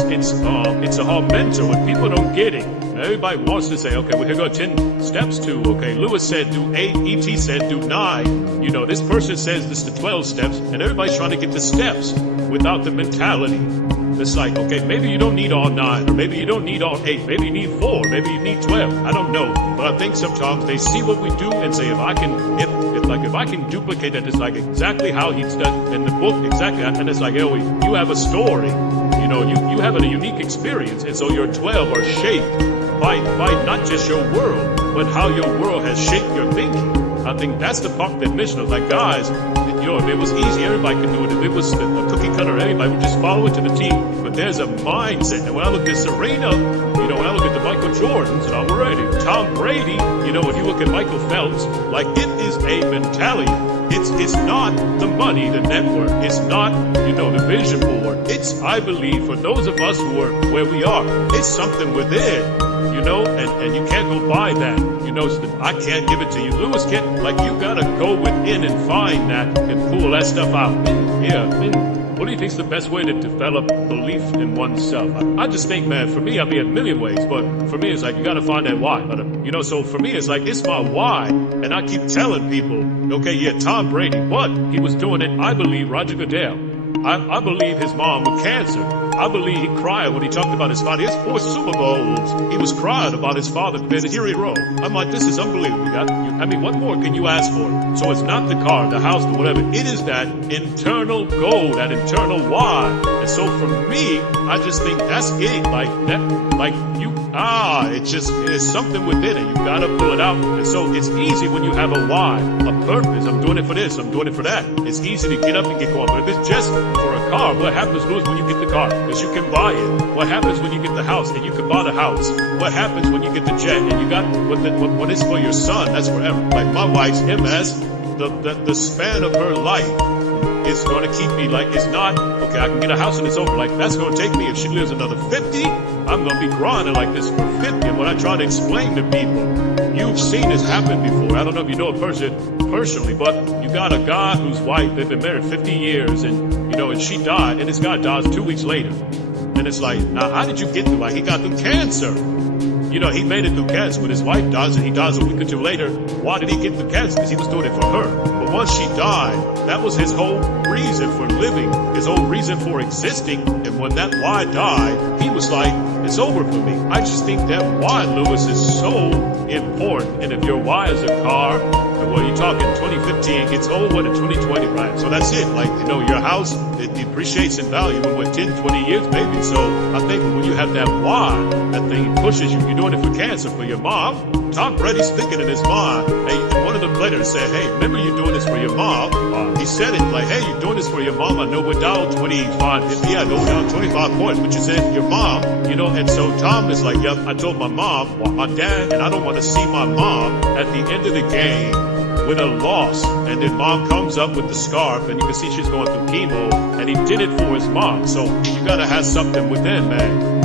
it's a hard mentor when people don't get it. Everybody wants to say, okay, well, here go 10 steps to, okay, Lewis said do 8, E.T. said do 9. You know, this person says this is the 12 steps, and everybody's trying to get the steps without the mentality. It's like, okay, maybe you don't need all 9, or maybe you don't need all 8, maybe you need 4, maybe you need 12. I don't know. But I think sometimes they see what we do and say, if I can duplicate it, it's like exactly how he's done in the book, exactly. And it's like, oh, you have a story, you know, you have a unique experience. And so your 12 are shaped by not just your world, but how your world has shaped your thinking. I think that's the part that mission is like, guys, you know, if it was easy, everybody could do it. If it was a cookie cutter, everybody would just follow it to the T. But there's a mindset. And when I look at Serena, you know, when I look at the Michael Jordans, and I'm ready, Tom Brady, you know, when you look at Michael Phelps, like it is a mentality. It's not the money, the network. It's not, you know, the vision board. It's, I believe, for those of us who are where we are, it's something within. You know, and you can't go buy that. You know, I can't give it to you. Lewis can't, like, you gotta go within and find that and pull that stuff out. Yeah, and what do you think is the best way to develop belief in oneself? I just think, man, for me, I mean, a million ways, but for me, it's like, you gotta find that why. You know, so for me, it's like, it's my why. And I keep telling people, okay, yeah, Tom Brady, but he was doing it, I believe, Roger Goodell. I believe his mom with cancer. I believe he cried when he talked about his father. His 4 Super Bowls, he was crying about his father being a hero. I'm like, this is unbelievable. I mean, what more can you ask for? So it's not the car, the house, the whatever. It is that internal goal, that internal why. And so for me, I just think that's it. Like that, like you, it's something within it. You gotta pull it out. And so it's easy when you have a why, a purpose. I'm doing it for this, I'm doing it for that. It's easy to get up and get going. But if it's just for a car, what happens, Louis, when you get the car? Because you can buy it. What happens when you get the house and you can buy the house? What happens when you get the jet and you got what is for your son? That's forever. Like my wife's MS, the span of her life is going to keep me like, it's not, okay, I can get a house and it's over. Like, that's going to take me, if she lives another 50, I'm going to be grinding like this for 50. And when I try to explain to people, you've seen this happen before. I don't know if you know a person personally, but you got a guy whose wife, they've been married 50 years and, you know, and she died, and this guy dies 2 weeks later. And it's like, now, how did you get through? Like, he got through cancer. You know, he made it through cancer. When his wife dies and he dies a week or 2 later, why did he get through cancer? Because he was doing it for her. But once she died, that was his whole reason for living, his whole reason for existing. And when that why died, he was like, it's over for me. I just think that why, Lewis, is so important. And if your why is a car, well, you're talking 2015, gets old in 2020, right? So that's it. Like, you know, your house, it depreciates in value in what, 10, 20 years maybe. So I think when you have that why, that thing pushes you. You're doing it for cancer, for your mom. Tom Brady's thinking in his mind. Hey, one of the players said, hey, remember you're doing this for your mom. He said it like, hey, you're doing this for your mom. I know we're down 25, yeah, no, down 25 points, but you said your mom, you know. And so Tom is like, yep, I told my mom, my dad, and I don't want to see my mom at the end of the game with a loss. And then mom comes up with the scarf, and you can see she's going through chemo, and he did it for his mom. So you gotta have something within, man.